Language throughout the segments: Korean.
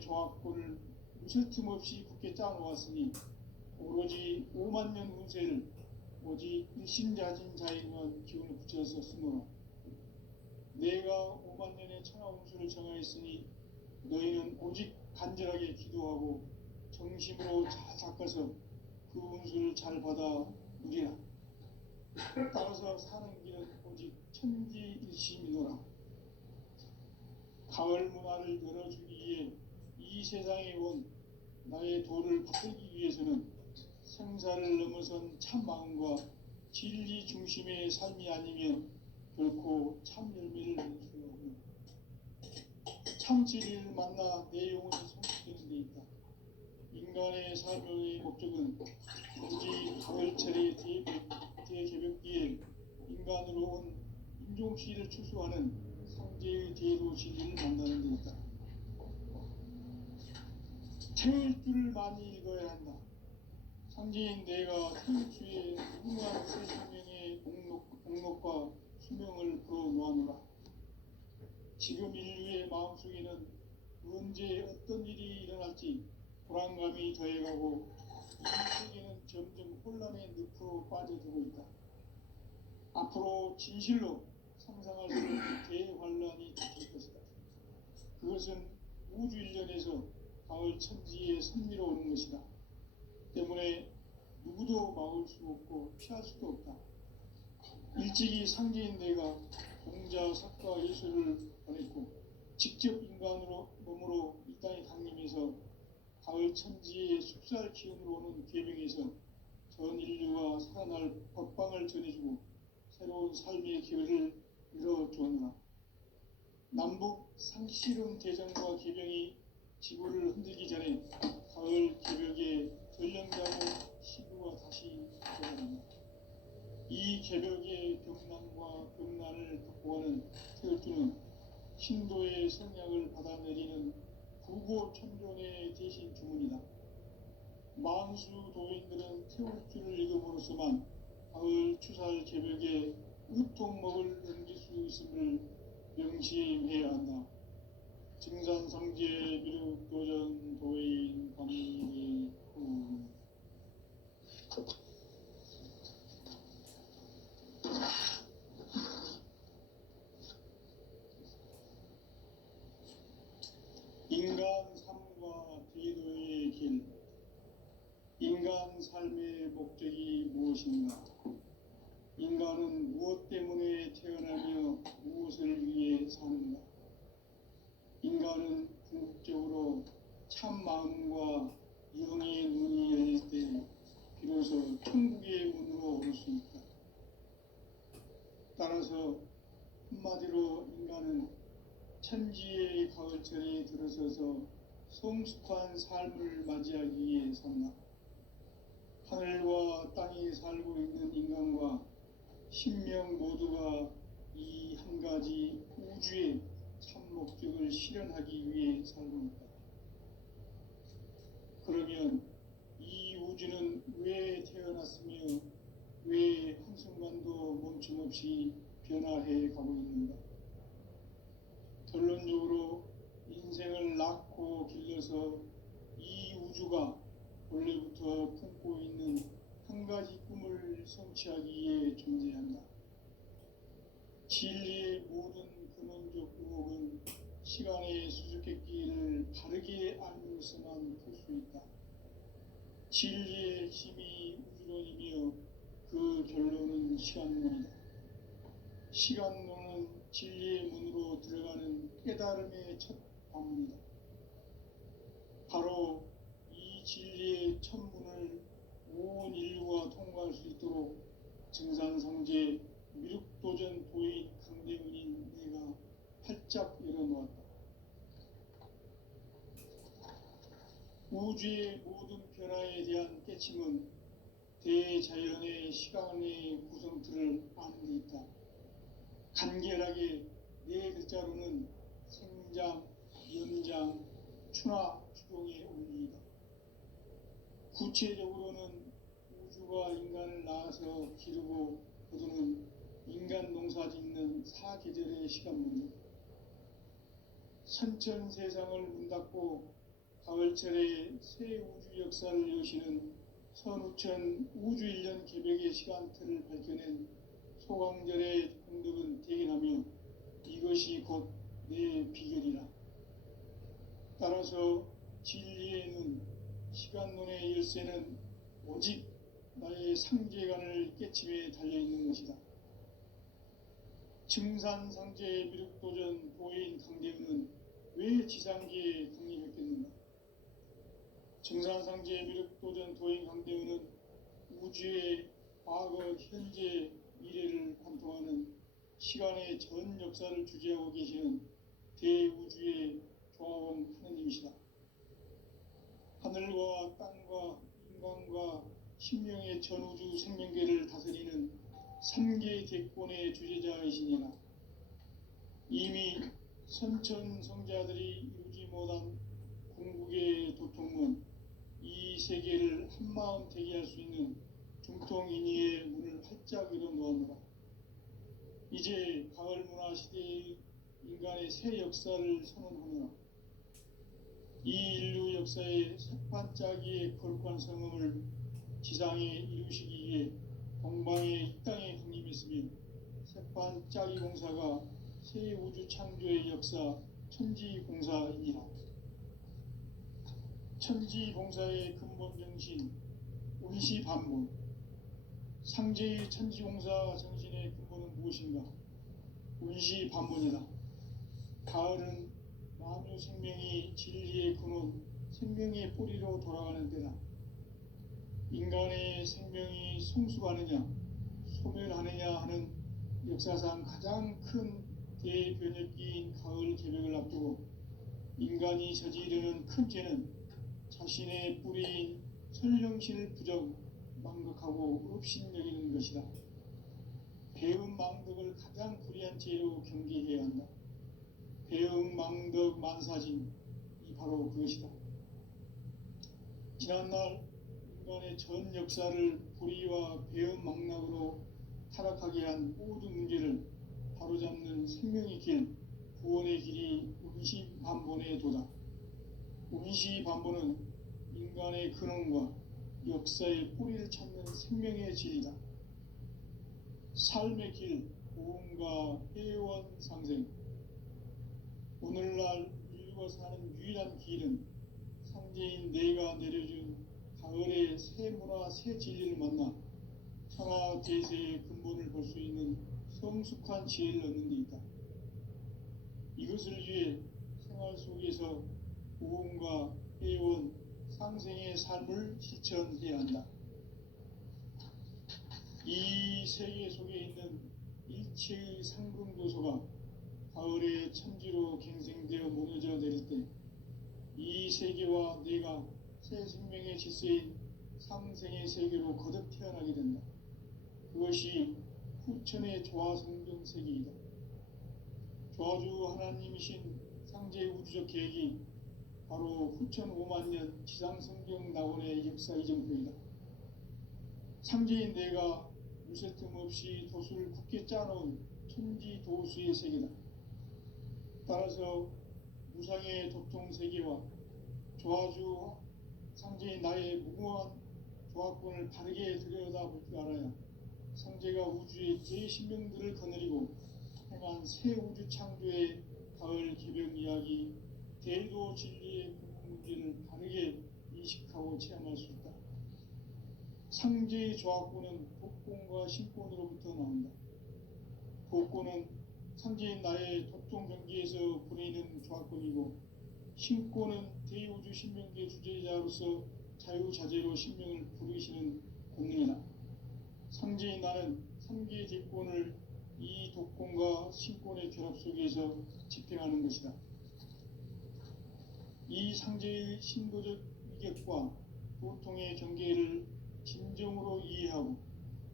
인간의 조합권을 무쇠 틈 없이 굳게 짜놓았으니 오로지 5만 년 운세를 오직 일신자진 자에게만 기운을 붙여서 쓰노라. 내가 5만 년의 천하 운수를 정하였으니 너희는 오직 간절하게 기도하고 정심으로 잘 닦아서 그 운수를 잘 받아 누리라. 따라서 사는 길은 오직 천지일심이노라. 가을 문화를 열어주기 위해 이 세상에 온 나의 도를 받들기 위해서는 생사를 넘어선 참 마음과 진리 중심의 삶이 아니면 결코 참 열매를 낼 수 없는 참 진리를 만나 내 영혼이 성취되는 데 있다. 인간의 삶의 목적은 오직 가을철의 대개벽기에 인간으로 온 인종시를 추수하는 상제의 대도 진리를 만나는 데 있다. 태일 줄을 많이 읽어야 한다. 상제인 내가 태일주의 무궁한 새 생명의 목록과 수명을 풀어놓아노라. 지금 인류의 마음속에는 언제 어떤 일이 일어날지 불안감이 더해가고 이 세계는 점점 혼란의 늪으로 빠져들고 있다. 앞으로 진실로 상상할 수 없는 대환란이 닥칠 것이다. 그것은 우주 일련에서 가을 천지에 선미로 오는 것이다. 때문에 누구도 막을 수 없고 피할 수도 없다. 일찍이 상제인 내가 공자, 석가, 예수를 보냈고 직접 인간으로 몸으로 이 땅에 강림해서 가을 천지의 숲살 기운으로 오는 계명에서 전 인류가 살아날 법방을 전해주고 새로운 삶의 기회를 열어주었노라. 남북 상씨름 대전과 계병이 지구를 흔들기 전에 가을 개벽에 전령자고 시구가 다시 돌아간다. 이 개벽의 병난과 병난을 극복하는 태울주는 신도의 성약을 받아내리는 구고천존의 대신 주문이다. 만수 도인들은 태울주를 읽음으로써만 가을 추살 개벽에 으통먹을 넘길 수 있음을 명심해야 한다. 증산성제 미륵도전 도인 관리 인간 삶과 대도의 길. 인간 삶의 목적이 무엇인가? 인간은 무엇 때문에 태어나며 무엇을 위해 사는가? 인간은 궁극적으로 참 마음과 영의 눈이 열릴 때 비로소 천국의 문으로 오를 수 있다. 따라서 한마디로 인간은 천지의 가을철에 들어서서 성숙한 삶을 맞이하기 위해 산다. 하늘과 땅에 살고 있는 인간과 신명 모두가 이 한 가지 우주의 참 목적을 실현하기 위해 살고 있다. 그러면 이 우주는 왜 태어났으며 왜 한순간도 멈춤없이 변화해 가고 있는가? 결론적으로 인생을 낳고 길러서 이 우주가 원래부터 품고 있는 한 가지 꿈을 성취하기 위해 존재한다. 진리의 모든 근원적 의혹은 시간의 수수께끼를 바르게 알면서만 풀 수 있다. 진리의 힘이 우주론이며 그 결론은 시간론이다. 시간론은 진리의 문으로 들어가는 깨달음의 첫 방문이다. 바로 이 진리의 첫 문을 온 인류가 통과할 수 있도록 증산성제 미륵도전 도인 강대문인 내가 활짝 열어놓았다. 우주의 모든 변화에 대한 깨침은 대자연의 시간의 구성틀을 아는 데 있다. 간결하게 네 글자로는 생장, 연장, 추나 추동의 원리이다. 구체적으로는 우주가 인간을 낳아서 기르고 거두는 인간 농사 짓는 사계절의 시간문이다. 선천 세상을 문 닫고 가을철에 새 우주 역사를 여시는 선우천 우주일년 개벽의 시간틀을 밝혀낸 소강절의 공덕은 대견하며 이것이 곧 내 비결이라. 따라서 진리의 눈, 시간론의 열쇠는 오직 나의 상제관을 깨침에 달려있는 것이다. 증산상제의 미륵도전 도인 강대은은 왜 지상계에 강림했겠는가? 증산상제의 미륵도전 도인 강대은은 우주의 과거, 현재, 미래를 관통하는 시간의 전 역사를 주재하고 계시는 대우주의 조화원 하느님이시다. 하늘과 땅과 인간과 신명의 전우주 생명계를 다스리는 3개 대권의 주제자이시니라. 이미 선천성자들이 이루지 못한 궁극의 도통문, 이 세계를 한마음 되게 할 수 있는 중통인의의 문을 활짝 열어 놓았노라. 이제 가을 문화 시대의 인간의 새 역사를 선언하노라. 이 인류 역사의 색반짝이의 거룩한 성음을 지상에 이루시기 위해 동방의 이 땅에 강림했으며 색반짝이 공사가 새 우주 창조의 역사 천지공사이니라. 천지공사의 근본 정신 운시반문, 상제의 천지공사 정신의 근본은 무엇인가? 운시반문이다. 가을은 만유 생명이 진리의 근원, 생명의 뿌리로 돌아가는 때다. 인간의 생명이 성숙하느냐, 소멸하느냐 하는 역사상 가장 큰 대변혁기인 가을 개벽을 앞두고 인간이 저지르는 큰 죄는 자신의 뿌리인 설령신을 부정, 망각하고 업신여기는 것이다. 배음 망덕을 가장 불의한 죄로 경계해야 한다. 배음 망덕 만사진이 바로 그것이다. 지난날 인간의 전 역사를 불의와 배음 망락으로 타락하게 한 모든 문제를 바로잡는 생명의 길, 구원의 길이 운시반본의 도다. 운시반본은 인간의 근원과 역사의 뿌리를 찾는 생명의 진리다. 삶의 길, 고음과 회원 상생. 오늘날 인류가 사는 유일한 길은 상제인 내가 내려준 가을의 새 문화, 새 진리를 만나 천하 대세의 근본을 볼 수 있는 성숙한 지혜를 얻는 데 있다. 이것을 위해 생활 속에서 고음과 회원, 상생의 삶을 실천해야 한다. 이 세계 속에 있는 일체의 상금도소가 가을의 천지로 갱생되어 무너져 내릴 때 이 세계와 내가 새 생명의 질서인 상생의 세계로 거듭 태어나게 된다. 그것이 후천의 조화성경 세계이다. 조화주 하나님이신 상제 우주적 계획이 바로 후천 5만년 지상성경 낙원의 역사 이정표이다. 상제인 내가 무쇠 틈 없이 도수를 굳게 짜놓은 천지도수의 세계다. 따라서 무상의 도통 세계와 조화주 상제인 나의 무궁한 조화권을 바르게 들여다볼 줄 알아야 상제가 우주의 제 신명들을 거느리고 행한 새 우주 창조의 가을 개벽 이야기, 대도 진리의 궁극 문제를 바르게 인식하고 체험할 수 있다. 상제의 조화권은 복권과 신권으로부터 나온다. 복권은 상제인 나의 도통 경계에서 보내는 조화권이고, 신권은 대우주 신명계 주제자로서 자유자재로 신명을 부르시는 권능이다. 상제인 나는 3개의 대권을 이 독권과 신권의 결합 속에서 집행하는 것이다. 이 상제의 신도적 위격과 도통의 경계를 진정으로 이해하고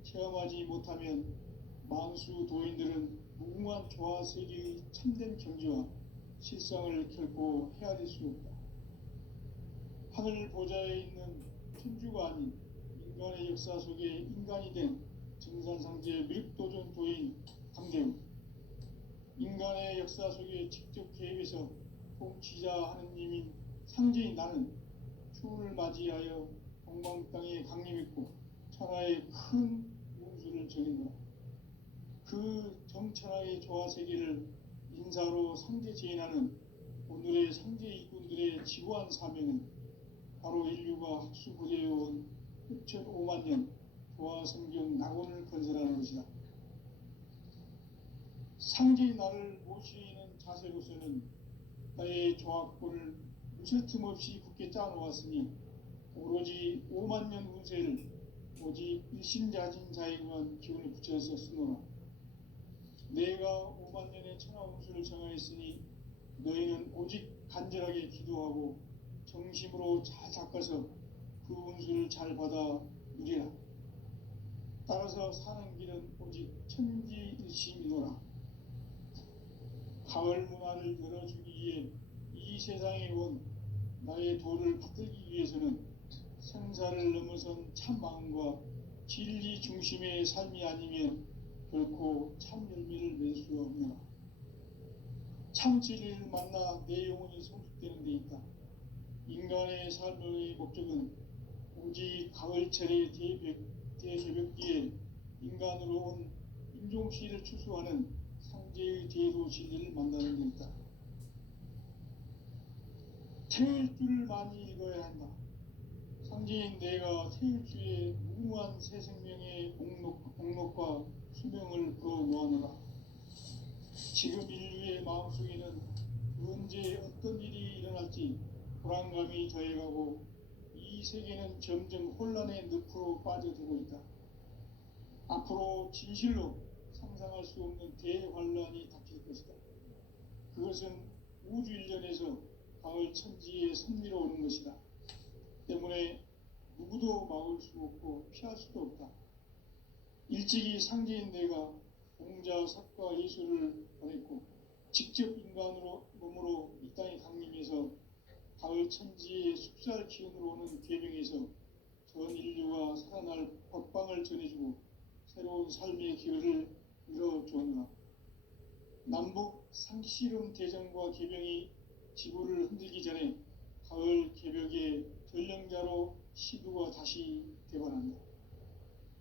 체험하지 못하면 만수 도인들은 무궁한 조화세계의 참된 경지와 실상을 결코 헤아릴 수 없다. 하늘 보좌에 있는 천주가 아닌 인간의 역사 속에 인간이 된 증산상제 밀도전 도인 강대우, 인간의 역사 속에 직접 개입해서 통치자 하느님인 상제인 나는 추운을 맞이하여 동방 땅에 강림했고 천하의 큰 운수를 정했노라. 그 정천하의 조화 세계를 인사로 상제 제인하는 오늘의 상제 일꾼들의 지고한 사명은 바로 인류가 학수부대해온 6,5만 년 조화 성경 낙원을 건설하는 것이다. 상제인 나를 모시는 자세로서는 나의 조합권을 무쇠틈 없이 굳게 짜놓았으니 오로지 5만 년 운세를 오직 일심자진 자에게만 기운을 붙여서 쓰노라. 내가 5만 년의 천하 운수를 정하였으니 너희는 오직 간절하게 기도하고 정심으로 잘 닦아서 그 운수를 잘 받아 누리라. 따라서 사는 길은 오직 천지일심이노라. 가을 문화를 열어주기 위해 이 세상에 온 나의 도를 붙들기 위해서는 생사를 넘어선 참 마음과 진리 중심의 삶이 아니면 결코 참 열매를 맺을 수 없노라. 참 진리를 만나 내 영혼이 성숙되는 데 있다. 인간의 삶의 목적은 오직 가을철의 대개벽기에 인간으로 온 인종시를 추수하는 상제의 제도 진리를 만나는 데 있다. 태일주를 많이 읽어야 한다. 상제인 내가 태일주의 무궁한 새 생명의 목록과 수명을 그어놓아노라. 지금 인류의 마음속에는 언제 어떤 일이 일어날지 불안감이 더해가고 이 세계는 점점 혼란의 늪으로 빠져들고 있다. 앞으로 진실로 상상할 수 없는 대환란이 닥칠 것이다. 그것은 우주 일련에서 가을 천지의 섭리로 오는 것이다. 때문에 누구도 막을 수 없고 피할 수도 없다. 일찍이 상제인 내가 공자, 석가, 예수를 보냈고 직접 인간으로 몸으로 이 땅에 강림해서 가을 천지의 숲살 기운으로 오는 계명에서 전 인류가 살아날 법방을 전해주고 새로운 삶의 기회를 열어주었노라. 남북 상씨름 대전과 계명이 지구를 흔들기 전에 가을 개벽의 전령자로 시두가 다시 되관한다.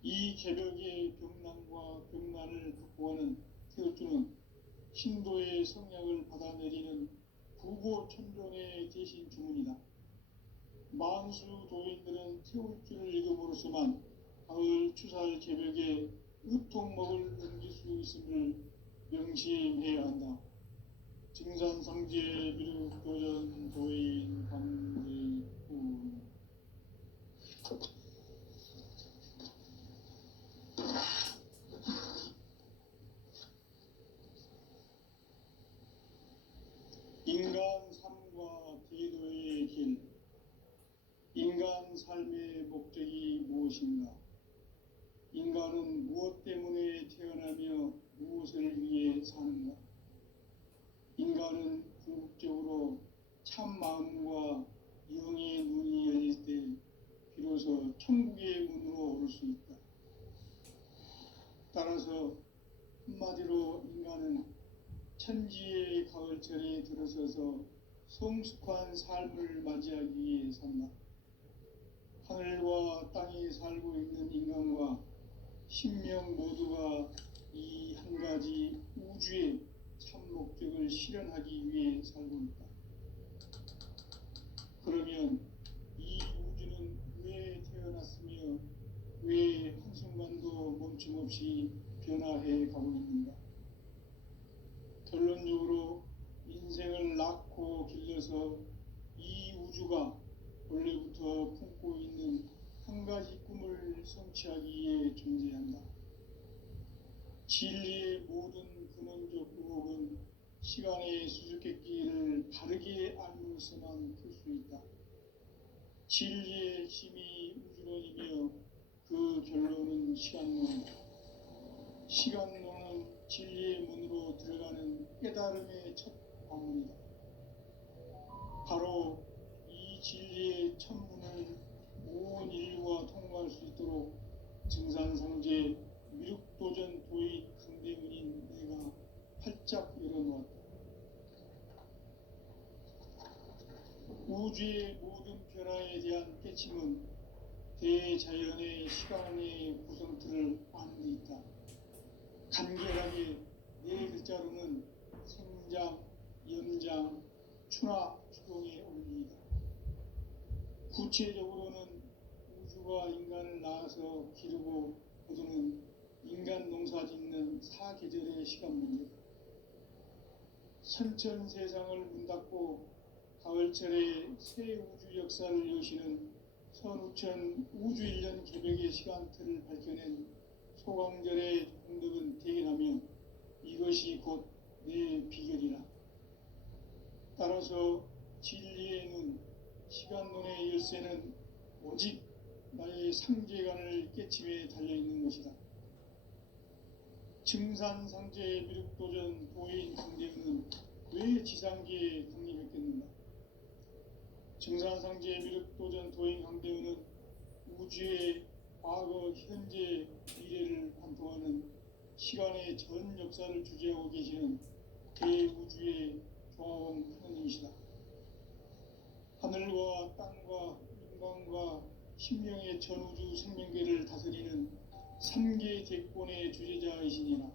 이 개벽의 병난과 병난을 극복하는 태우주는 신도의 성약을 받아내리는 부고천존의 대신 주문이다. 만수 도인들은 태우주를 읽음으로써만 가을 추살 개벽에 의통목을 넘길 수 있음을 명심해야 한다. 증산상제 미륵도전 도인 강제군. 인간 삶과 대도의 길. 인간 삶의 목적이 무엇인가? 인간은 무엇 때문에 태어나며 무엇을 위해 사는가? 인간은 궁극적으로 참 마음과 영의 눈이 열릴 때 비로소 천국의 문으로 오를 수 있다. 따라서 한마디로 인간은 천지의 가을철에 들어서서 성숙한 삶을 맞이하기 위해 산다. 하늘과 땅에 살고 있는 인간과 신명 모두가 이 한 가지 우주의 참 목적을 실현하기 위해 살고 있다. 그러면 이 우주는 왜 태어났으며 왜 한순간도 멈춤없이 변화해 가고 있는가? 결론적으로 인생을 낳고 길러서 이 우주가 원래부터 품고 있는 한 가지 꿈을 성취하기 위해 존재한다. 진리의 모든 근원적 의혹은 시간의 수수께끼를 바르게 알므로서만 풀 수 있다. 진리의 핵심이 우주론이며 그 결론은 시간론이다. 시간론은 진리의 문으로 들어가는 깨달음의 첫 방문이다. 바로 이 진리의 첫문을 온 인류가 통과할 수 있도록 증산상제 미륵도전 도의 강대문인 내가 활짝 열어놓았다. 우주의 모든 변화에 대한 깨침은 대자연의 시간의 구성틀을 아는 데 있다. 간결하게 네 글자로는 생장, 연장, 추나 추동의 원리이다. 구체적으로는 우주가 인간을 낳아서 기르고 거두는 인간 농사 짓는 사계절의 시간 문제다. 선천 세상을 문 닫고 가을철에 새 우주 역사를 여시는 선우천 우주 1년 개벽의 시간틀을 밝혀낸 소강절의 공덕은 대견하며 이것이 곧 내 비결이라. 따라서 진리의 눈, 시간론의 열쇠는 오직 나의 상제관을 깨침에 달려있는 것이다. 증산상제 미륵도전 도인 강대은은 왜 지상계에 강림했겠는가? 증산상제 미륵도전 도인 강대은은 우주의 과거, 현재, 미래를 관통하는 시간의 전 역사를 주재하고 계시는 대우주의 조화원 하느님이시다. 하늘과 땅과 인간과 신명의 전우주 생명계를 다스리는 3계 대권의 주제자이시니라.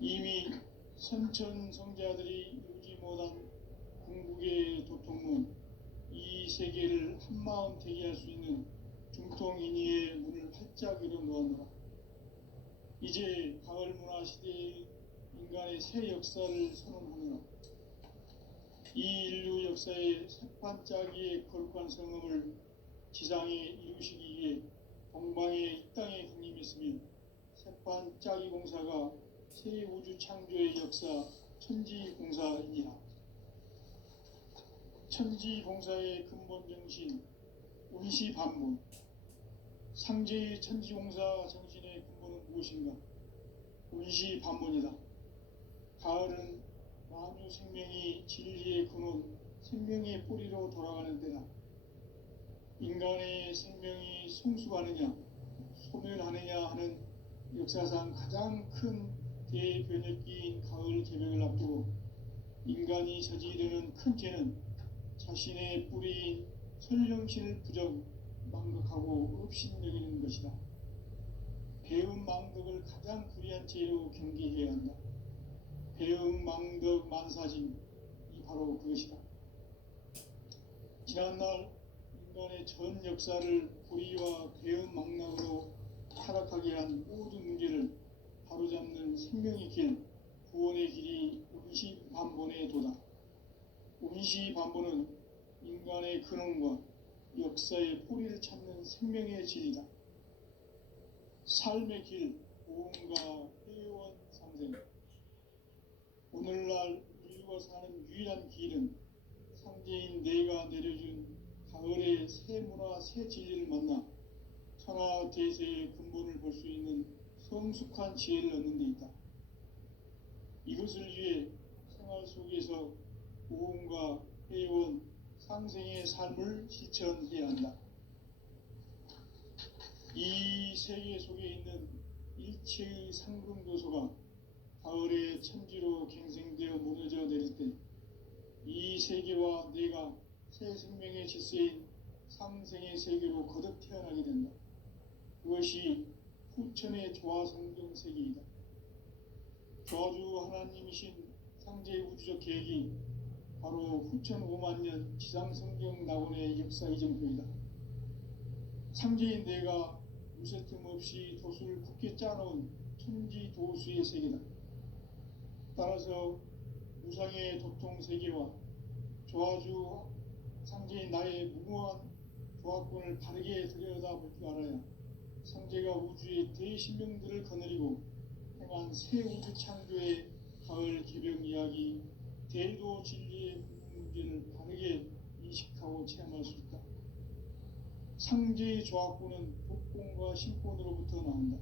이미 선천 성자들이 이루지 못한 궁극의 도통문, 이 세계를 한마음 되게 할 수 있는 중통인의의 문을 활짝 열어놓았노라. 이제 가을 문화 시대의 인간의 새 역사를 선언하노라. 이 인류 역사의 새반짝이의 거룩한 성음을 지상에 이루시기 위해 동방의 이 땅에 강림했으며 새반짝이 공사가 새 우주 창조의 역사 천지공사이니라. 천지공사의 근본 정신 운시반문, 상제의 천지공사 정신의 근본은 무엇인가? 운시반문이다. 가을은 만유 생명이 진리의 근원, 생명의 뿌리로 돌아가는 때다. 인간의 생명이 성숙하느냐, 소멸하느냐 하는 역사상 가장 큰 대변혁기인 가을 개벽을 앞두고 인간이 저지르는 큰 죄는 자신의 뿌리인 설령신을 부정, 망극하고 업신여기는 것이다. 배움 망덕을 가장 불의한 죄로 경계해야 한다. 배움 망덕 만사짐이 바로 그것이다. 지난날 인간의 전 역사를 불의와 배움 망락으로 타락하게 한 모든 문제를 바로잡는 생명의 길, 구원의 길이 운시반본의 도다. 운시반본은 인간의 근원과 역사의 뿌리를 찾는 생명의 진리다. 삶의 길, 보험과 회원 상생. 오늘날 인류가 사는 유일한 길은 상제인 내가 내려준 가을의 새 문화, 새 진리를 만나 천하 대세의 근본을 볼 수 있는 성숙한 지혜를 얻는 데 있다. 이것을 위해 생활 속에서 보험과 회원, 상생의 삶을 실천해야 한다. 이 세계 속에 있는 일체의 상금교소가 가을의 천지로 갱생되어 무너져 내릴 때 이 세계와 내가 새 생명의 질서인 상생의 세계로 거듭 태어나게 된다. 그것이 후천의 조화성경 세계이다. 조화주 하나님이신 상제의 우주적 계획이 바로 후천 5만년 지상성경 낙원의 역사 이정표이다. 상제인 내가 무쇠틈 없이 도수를 굳게 짜놓은 천지도수의 세계다. 따라서 무상의 도통 세계와 조화주 상제인 나의 무모한 조화권을 바르게 들여다볼 줄 알아야 상제가 우주의 대신명들을 거느리고 행한 새 우주 창조의 가을 개벽 이야기, 대도 진리의 문제를 바르게 인식하고 체험할 수 있다. 상제의 조화권은 독권과 신권으로부터 나온다.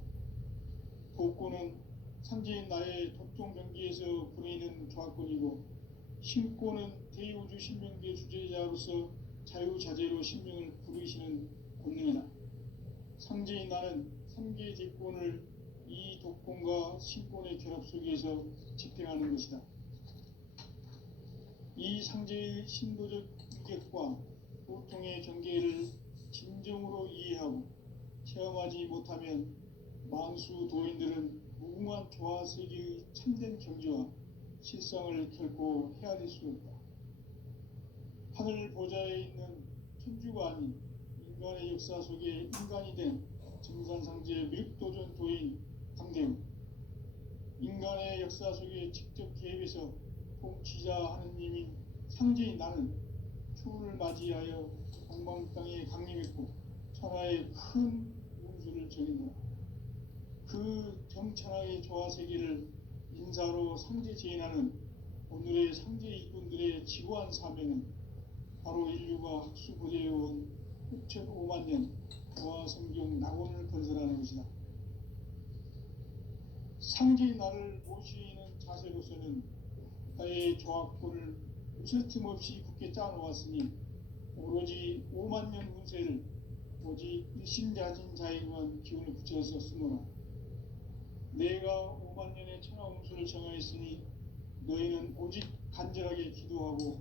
독권은 상제인 나의 도통 경기에서 부르이는 조화권이고, 신권은 대우주 신명계 주제자로서 자유자재로 신명을 부르시는 권능이다. 상제인 나는 3개 대권을 이 독권과 신권의 결합 속에서 집행하는 것이다. 이 상제의 신도적 위격 생명의 경계를 진정으로 이해하고 체험하지 못하면 만수 도인들은 무궁한 조화세계의 참된 경지와 실상을 결코 헤아릴 수 없다. 하늘 보좌에 있는 천주가 아닌 인간의 역사 속에 인간이 된 증산상제 미륵도전 도인 강대우, 인간의 역사 속에 직접 개입해서 통치자 하느님인 상제인 나는 추후를 맞이하여 동방 땅에 강림했고 천하의 큰 운수를 정했노라. 그 정천하의 조화세계를 인사로 상제 제인하는 오늘의 상제 일꾼들의 지고한 사명은 바로 인류가 학수고대해온 6,500만 년 조화성경 낙원을 건설하는 것이다. 상제인 나를 모시는 자세로서는 나의 조합골을 무쇠틈 없이 굳게 짜놓았으니 오로지 5만 년 운세를 오직 일심자진 자에게만 기운을 붙여서 쓰노라. 내가 5만 년의 천하 운수를 정하였으니 너희는 오직 간절하게 기도하고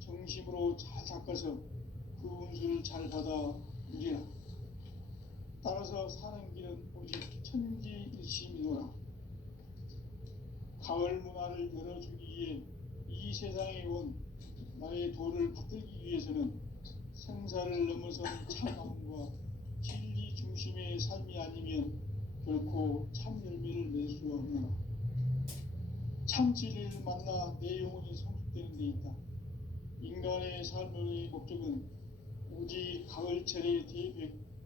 정심으로 잘 닦아서 그 운수를 잘 받아 누리라. 따라서 사는 길은 오직 천지일심이노라. 가을 문화를 열어주기 위해 이 세상에 온 나의 도를 받들기 위해서는 생사를 넘어선 참마음과 진리 중심의 삶이 아니면 결코 참 열매를 낼 수 없노라. 참 진리를 만나 내 영혼이 성숙되는 데 있다. 인간의 삶의 목적은 오직 가을철의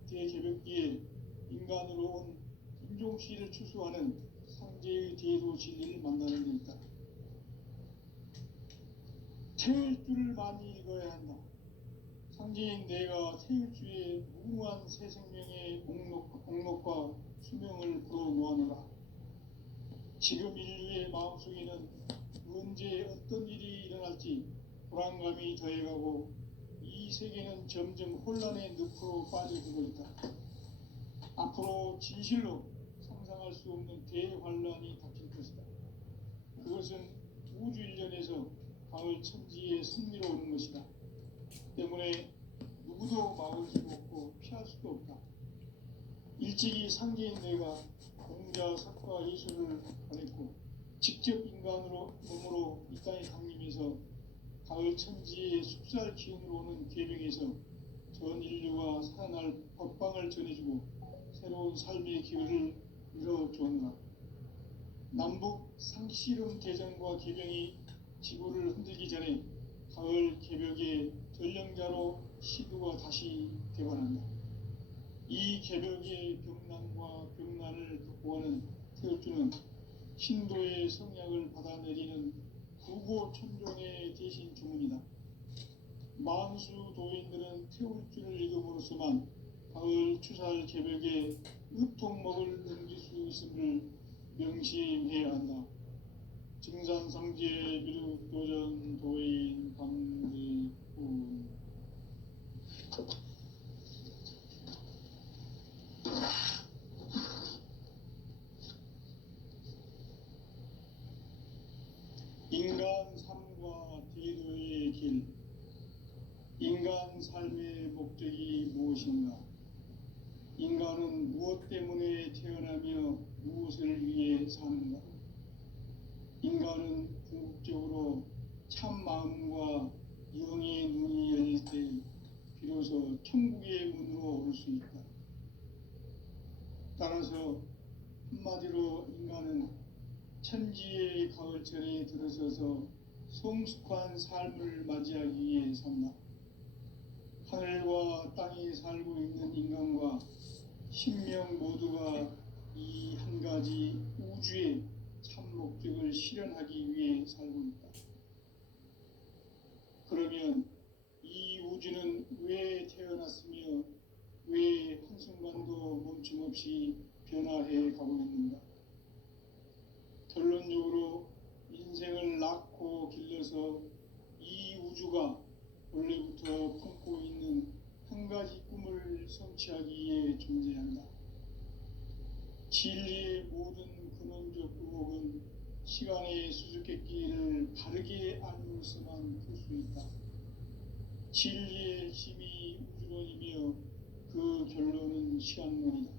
대개벽기에 인간으로 온 인종씨를 추수하는 상제의 대도 진리를 만나는 데 있다. 태울 줄을 많이 읽어야 한다. 상제인 내가 태울 주의 무궁한 새 생명의 목록과 수명을 풀어놓아노라. 지금 인류의 마음속에는 언제 어떤 일이 일어날지 불안감이 더해가고 이 세계는 점점 혼란의 늪으로 빠져들고 있다. 앞으로 진실로 상상할 수 없는 대환란이 닥칠 것이다. 그것은 우주 일련에서 가을 천지에 승리로 오는 것이다. 때문에 누구도 막을 수 없고 피할 수도 없다. 일찍이 상제인 내가 공자, 석가, 예수를 보냈고 직접 인간으로 몸으로 이 땅에 강림해서 가을 천지의 숙살 기운으로 오는 계명에서 전 인류가 살아날 법방을 전해주고 새로운 삶의 기회를 열어주었노라. 남북 상씨름 대전과 계명이 지구를 흔들기 전에 가을 개벽의 전령자로 시두가 다시 개관한다. 이 개벽의 병난과 병난을 극복하는 태울주는 신도의 성약을 받아내리는 구고 천종의 대신 주문이다. 만수 도인들은 태울주를 읽음으로써만 가을 추살 개벽의 의통목을 넘길 수 있음을 명심해야 한다. 증산상제 미륵도전 도인 강대훈. 인간 삶과 대도의 길. 인간 삶의 목적이 무엇인가? 인간은 무엇 때문에 태어나며 무엇을 위해 사는가? 인간은 궁극적으로 참 마음과 영의 눈이 열릴 때 비로소 천국의 문으로 올 수 있다. 따라서 한마디로 인간은 천지의 가을철에 들어서서 성숙한 삶을 맞이하기 위해 산다. 하늘과 땅에 살고 있는 인간과 신명 모두가 이 한 가지 우주의 참 목적을 실현하기 위해 살고 있다. 그러면 이 우주는 왜 태어났으며 왜 한순간도 멈춤없이 변화해 가고 있는가? 결론적으로 인생을 낳고 길러서 이 우주가 원래부터 품고 있는 한 가지 꿈을 성취하기 위해 존재한다. 진리의 모든 근원적 의혹은 시간의 수수께끼를 바르게 알므로서만 풀 수 있다. 진리의 핵심이 추론이며 그 결론은 시간론이다.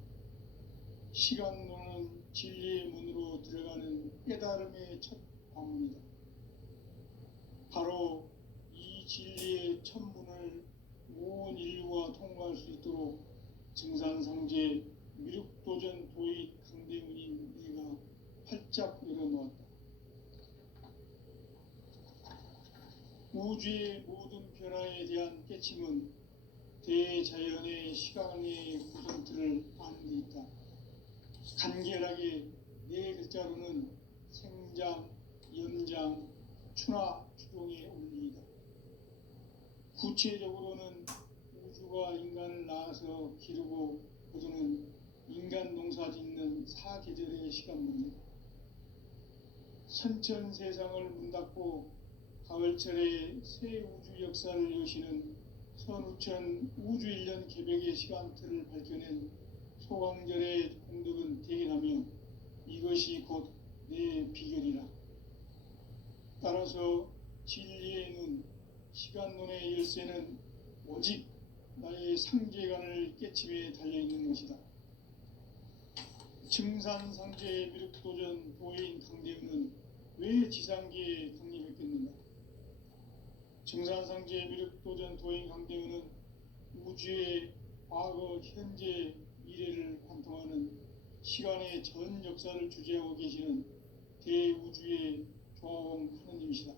시간론은 진리의 문으로 들어가는 깨달음의 첫 관문이다. 바로 이 진리의 첫 문을 온 인류가 통과할 수 있도록 증산상제 미륵도전 도인 강대문인 내가 활짝 열어놓았다. 우주의 모든 변화에 대한 깨침은 대자연의 시간의 구성틀을 아는 데 있다. 간결하게 네 글자로는 생장, 연장, 추나 추동의 원리이다. 구체적으로는 우주가 인간을 낳아서 기르고 거두는 인간 농사 짓는 사계절의 시간문이다. 선천세상을 문닫고 가을철에 새 우주 역사를 여시는 선우천 우주일년 개벽의 시간틀을 밝혀낸 소강절의 공덕은 대견하며 이것이 곧 내 비결이라. 따라서 진리의 눈, 시간론의 열쇠는 오직 나의 상제관을 깨침에 달려있는 것이다. 증산상제의 미륵도전 도인 강대은은 왜 지상계에 강림했겠는가? 증산상제의 미륵도전 도인 강대은은 우주의 과거, 현재, 미래를 관통하는 시간의 전 역사를 주재하고 계시는 대우주의 조화원 하느님이시다.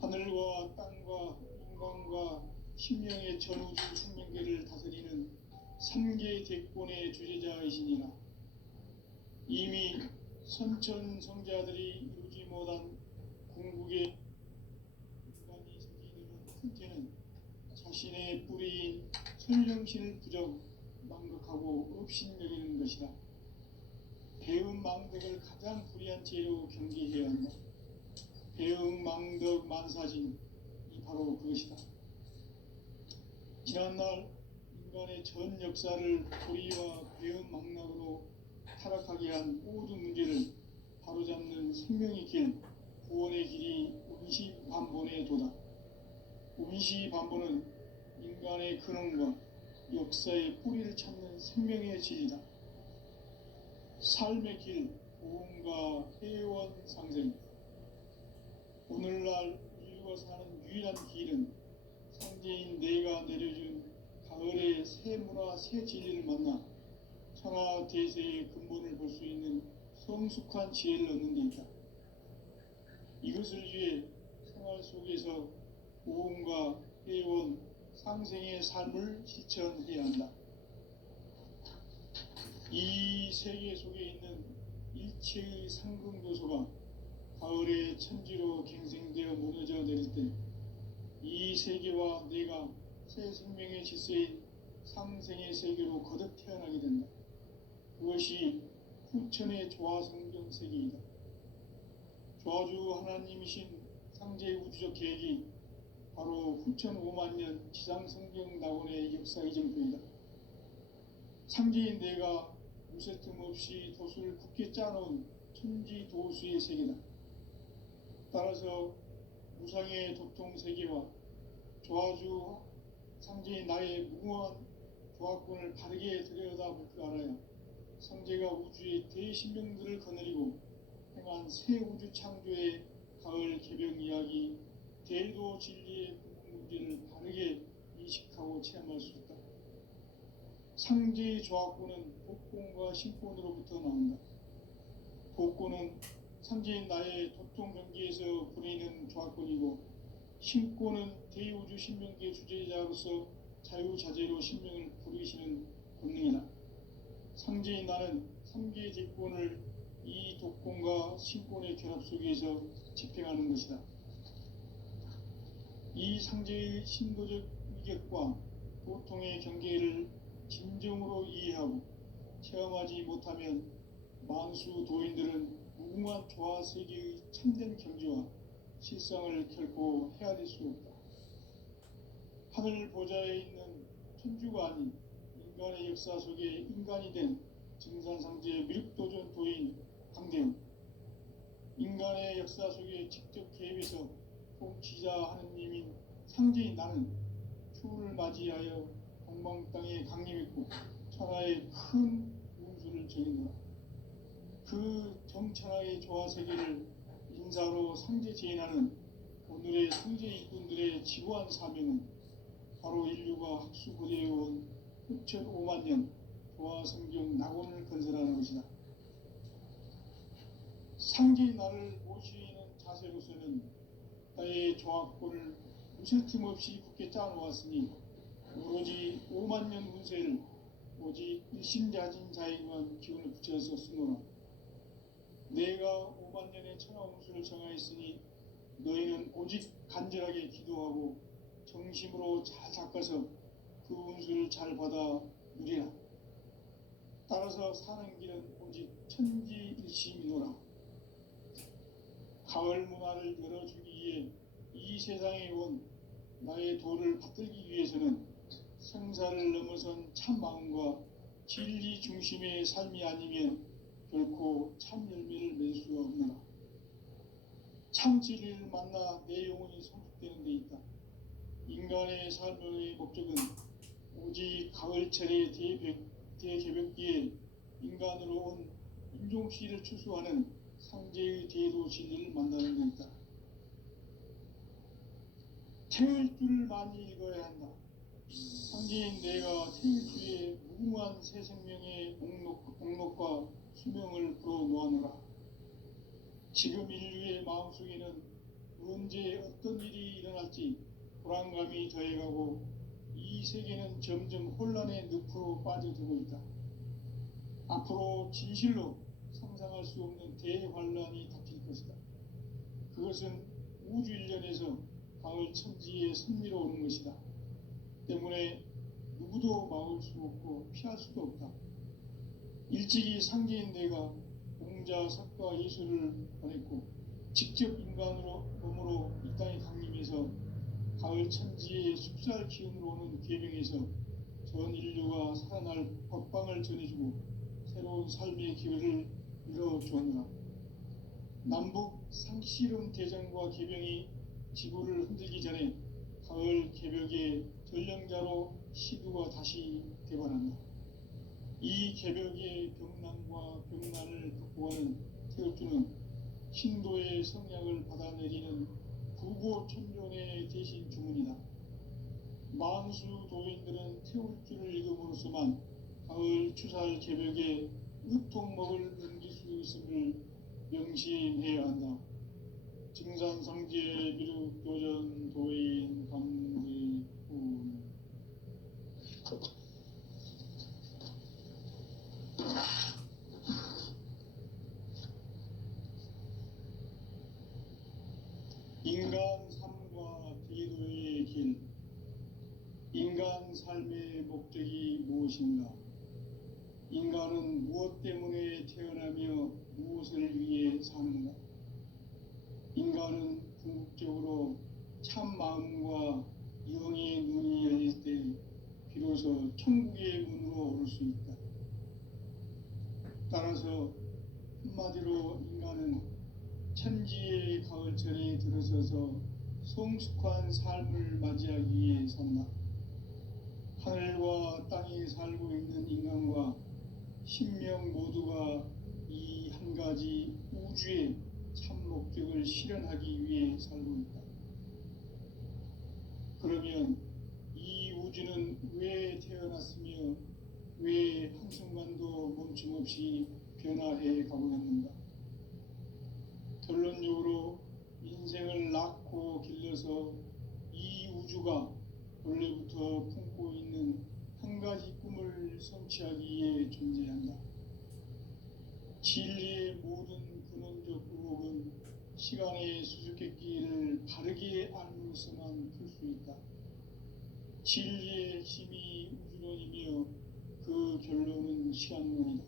하늘과 땅과 인간과 심령의 전우주 생명계를 다스리는 3계 대권의 주제자이시니라. 이미 선천성자들이 이루지 못한 궁극의 인간이 생기는 큰태는 자신의 뿌리인 설령신을 부정 망극하고 업신여기는 것이다. 배은망덕을 가장 불의한 죄로 경계해야 한다. 배은망덕 만사진이 바로 그것이다. 지난날 인간의 전 역사를 불의와 배은망락으로 타락하게 한 모든 문제를 바로잡는 생명의 길, 구원의 길이 운시반본의 도다. 운시반본은 인간의 근원과 역사의 뿌리를 찾는 생명의 진리다. 삶의 길, 보험과 회원 상생. 오늘날 인류가 사는 유일한 길은 상제인 내가 내려준 가을의 새 문화, 새 진리를 만나 천하 대세의 근본을 볼 수 있는 성숙한 지혜를 얻는 데 있다. 이것을 위해 생활 속에서 보험과 회원, 상생의 삶을 실천해야 한다. 이 세계 속에 있는 일체의 상승도소가 가을의 천지로 갱생되어 무너져 내릴 때 이 세계와 내가 새 생명의 질서인 상생의 세계로 거듭 태어나게 된다. 그것이 후천의 조화성경 세계이다. 조화주 하나님이신 상제의 우주적 계획이 바로 후천 5만년 지상성경 낙원의 역사 이정표이다. 상제인 내가 무쇠 틈 없이 도수를 굳게 짜놓은 천지도수의 세계다. 따라서 무상의 도통세계와 조화주 상제인 나의 무궁한 조화권을 바르게 들여다볼 줄 알아야 상제가 우주의 대신명들을 거느리고 행한 새 우주 창조의 가을 개벽 이야기, 대도 진리의 문제를 바르게 인식하고 체험할 수 있다. 상제의 조화권은 복권과 신권으로부터 나온다. 복권은 상제인 나의 도통 경계에서 부리는 조화권이고, 신권은 대우주 신명계 주제자로서 자유자재로 신명을 부르시는 권능이다. 상제인 나는 3계 제권을 이 독권과 신권의 결합 속에서 집행하는 것이다. 이 상제의 신도적 위격과 보통의 경계를 진정으로 이해하고 체험하지 못하면 만수 도인들은 무궁한 조화 세계의 참된 경지와 실상을 결코 헤아릴 수 없다. 하늘 보좌에 있는 천주가 아닌 인간의 역사 속에 인간이 된 증산상제 미륵도전 도인 강대은, 인간의 역사 속에 직접 개입해서 통치자 하느님인 상제인 나는 추우를 맞이하여 동방 땅에 강림했고 천하의 큰 운수를 정했노라. 그 정천하의 조화세계를 인사로 상제 제인하는 오늘의 상제 일꾼들의 지구한 사명은 바로 인류가 학수고대해온 6,500만 년 조화성경 낙원을 건설하는 것이다. 상제의 나를 모시는 자세로서는 나의 조화권을 무쇠틈 없이 굳게 짜놓았으니 오로지 5만 년 운세를 오직 일심자진 자에게만 기운을 붙여서 쓰노라. 내가 5만 년의 천하 운수를 정하였으니 너희는 오직 간절하게 기도하고 정심으로 잘 닦아서 그 운수를 잘 받아 누리라. 따라서 사는 길은 오직 천지일심이노라. 가을 문화를 열어주기 위해 이 세상에 온 나의 도를 받들기 위해서는 생사를 넘어선 참 마음과 진리 중심의 삶이 아니면 결코 참 열매를 맺을 수가 없노라. 참 진리를 만나 내 영혼이 성숙되는 데 있다. 인간의 삶의 목적은 오직 가을철의 대개벽기에 인간으로 온 인종씨를 추수하는 상제의 대도 진리를 만나는 데 있다. 태일주를 많이 읽어야 한다. 상제인 내가 태일주의 무궁한 새 생명의 목록과 수명을 불어놓아노라. 지금 인류의 마음속에는 언제 어떤 일이 일어날지 불안감이 더해가고 이 세계는 점점 혼란의 늪으로 빠져들고 있다. 앞으로 진실로 상상할 수 없는 대환란이 닥칠 것이다. 그것은 우주 일련에서 가을 천지에 선미로 오는 것이다. 때문에 누구도 막을 수 없고 피할 수도 없다. 일찍이 상제인 내가 공자, 석가, 예수를 보냈고 직접 인간으로 몸으로 이 땅에 강림해서 가을 천지의 숲살 기운으로 오는 계명에서 전 인류가 살아날 법방을 전해주고 새로운 삶의 기회를 열어주었노라. 남북 상씨름 대전과 계병이 지구를 흔들기 전에 가을 개벽의 전령자로 시두가 다시 되관한다. 이 개벽의 병난과 병난을 극복하는 태극주는 신도의 성약을 받아내리는 구보천존의 대신 주문이다. 만수 도인들은 태극주를 읽음으로써만 가을 추살 개벽의 의통목을 넘길 수 있음을 명심해야 한다. 증산상제 미륵도전 도인 감리군. 인간 삶과 기도의 길. 인간 삶의 목적이 무엇인가? 인간은 무엇 때문에 태어나며 무엇을 위해 사는가? 인간은 궁극적으로 참 마음과 영의 눈이 열릴 때 비로소 천국의 문으로 오를 수 있다. 따라서 한마디로 인간은 천지의 가을철에 들어서서 성숙한 삶을 맞이하기 위해 산다. 하늘과 땅에 살고 있는 인간과 신명 모두가 이 한 가지 우주의 참 목적을 실현하기 위해 살고 있다. 그러면 이 우주는 왜 태어났으며 왜 한순간도 멈춤없이 변화해 가고 있는가? 결론적으로 인생을 낳고 길러서 이 우주가 원래부터 품고 있는 한 가지 꿈을 성취하기 위해 존재한다. 진리의 모든 근원적 의혹은 시간의 수수께끼를 바르게 알므로서만 풀 수 있다. 진리의 핵심이 우주론이며 그 결론은 시간론이다.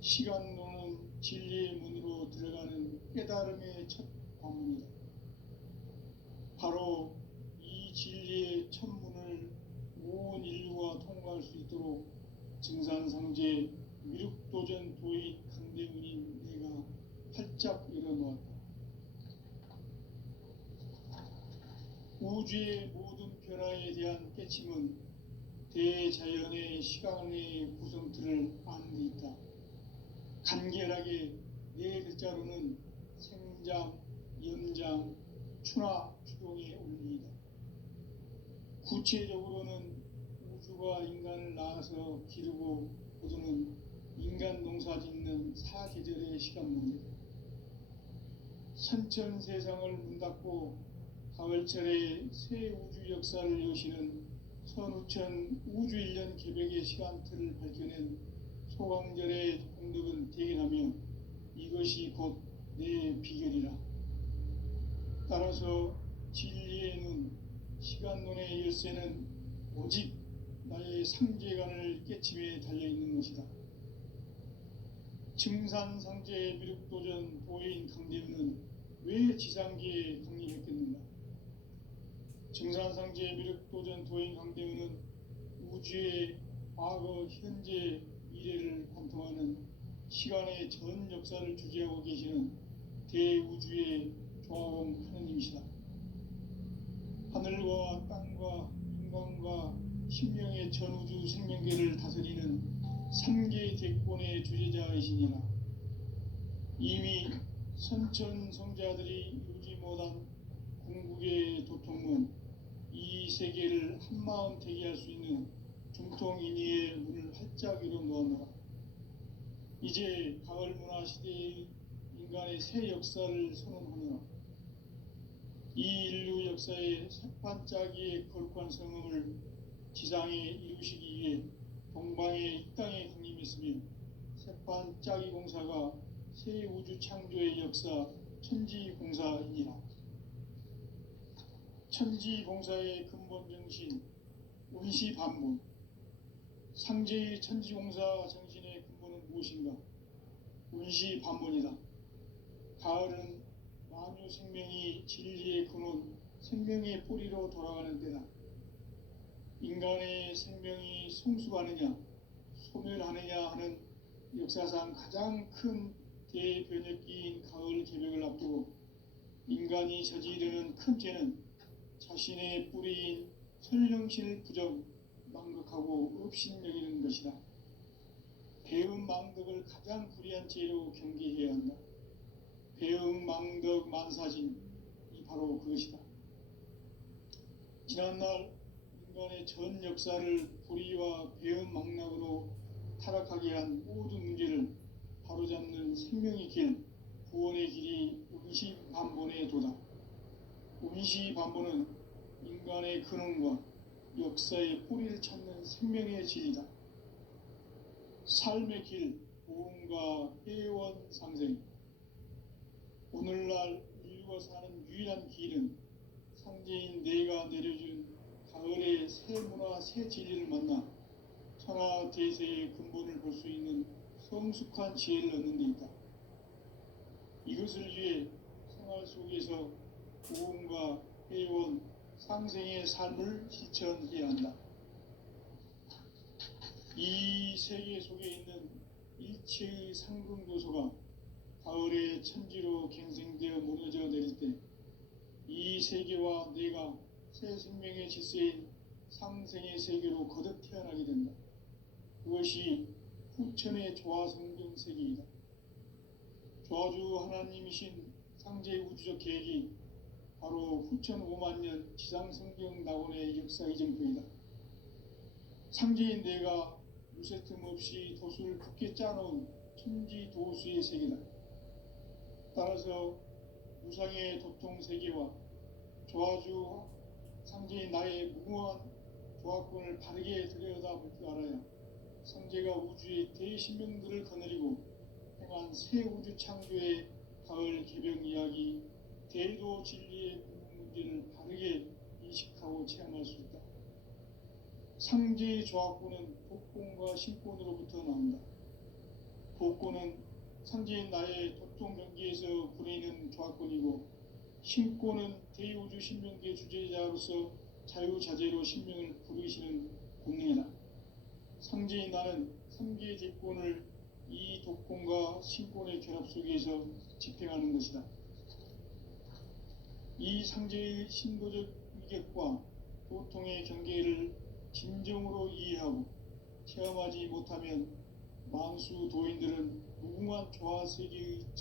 시간론은 진리의 문으로 들어가는 깨달음의 첫 관문이다. 바로 이 진리의 첫 문을 온 인류가 통과할 수 있도록 증산상제 미륵도전 도의 강대문인 내가 활짝 열어놓았다. 우주의 모든 변화에 대한 깨침은 대자연의 시간의 구성틀을 아는 데 있다. 간결하게 네 글자로는 생장, 연장, 추나 추동의 원리이다. 구체적으로는 우주가 인간을 낳아서 기르고 거두는 인간 농사 짓는 사계절의 시간문이다. 선천 세상을 문 닫고 가을철에 새 우주 역사를 여시는 선우천 우주일년 개백의 시간틀을 밝혀낸 소강절의 공덕은 대견하며 이것이 곧 내 비결이라. 따라서 진리의 눈, 시간론의 열쇠는 오직 나의 상제관을 깨침에 달려있는 것이다. 증산상제 미륵도전 도인 강대우는 왜 지상기에 강림했겠는가? 증산상제 미륵도전 도인 강대우는 우주의 과거, 현재, 미래를 관통하는 시간의 전 역사를 주재하고 계시는 대우주의 조화원 하느님이시다. 하늘과 땅과 인간과 신명의 전우주 생명계를 다스리는 삼계 대권의 주제자이시니라. 이미 선천성자들이 이루지 못한 궁극의 도통문, 이 세계를 한마음 되게 할 수 있는 중통인의의 문을 활짝 열어 놓았노라. 이제 가을 문화 시대의 인간의 새 역사를 선언하노라. 이 인류 역사의 새반짝이의 거룩한 성음을 지상에 이루시기 위해 동방의 이 땅에 강림했으며 새반짝이 공사가 새 우주 창조의 역사 천지공사이니라. 천지공사의 근본 정신 운시반문, 상제의 천지공사 정신의 근본은 무엇인가? 운시반문이다. 가을은 만유 생명이 진리의 근원, 생명의 뿌리로 돌아가는 때다. 인간의 생명이 성숙하느냐, 소멸하느냐 하는 역사상 가장 큰 대변혁기인 가을 개벽을 앞두고 인간이 저지르는 큰 죄는 자신의 뿌리인 설령신을 부정, 망극하고 업신여기는 것이다. 배은망덕을 가장 불의한 죄로 경계해야 한다. 배은망덕 만사진이 바로 그것이다. 지난날 인간의 전 역사를 불의와 배은망락으로 타락하게 한 모든 문제를 바로잡는 생명의 길, 구원의 길이 운시반본의 도다. 운시반본은 인간의 근원과 역사의 뿌리를 찾는 생명의 진리다. 삶의 길, 보험과 회원 상생. 오늘날 인류가 사는 유일한 길은 상제인 내가 내려준 가을의 새 문화, 새 진리를 만나 천하 대세의 근본을 볼 수 있는 성숙한 지혜를 얻는 데 있다. 이것을 위해 생활 속에서 보험과 회원, 상생의 삶을 실천해야 한다. 이 세계 속에 있는 일체의 상승도소가 가을의 천지로 갱생되어 무너져 내릴 때 이 세계와 내가 새 생명의 질서인 상생의 세계로 거듭 태어나게 된다. 그것이 후천의 조화성경 세계이다. 조화주 하나님이신 상제 우주적 계획이 바로 후천 5만년 지상성경 낙원의 역사 이정표이다. 상제인 내가 무쇠 틈 없이 도수를 굳게 짜놓은 천지 도수의 세계다. 따라서 무상의 도통 세계와 조화주 상제인 나의 무모한 조화권을 바르게 들여다볼 줄 알아야 상제가 우주의 대신명들을 거느리고 행한 새 우주 창조의 가을 개벽 이야기, 대도 진리의 궁극 문제를 바르게 인식하고 체험할 수 있다. 상제의 조화권은 복권과 신권으로부터 나온다. 복권은 상제인 나의 도통 경계에서 부리는 조화권이고, 신권은 대우주 신명계 주제자로서 자유자재로 신명을 부르시는 본능이다. 상제인 나는 3개의 대권을 이 독권과 신권의 결합 속에서 집행하는 것이다. 이 상제의 신도적 위격과 고통의 경계를 진정으로 이해하고 체험하지 못하면 만수 도인들은 무궁한 조화 세계의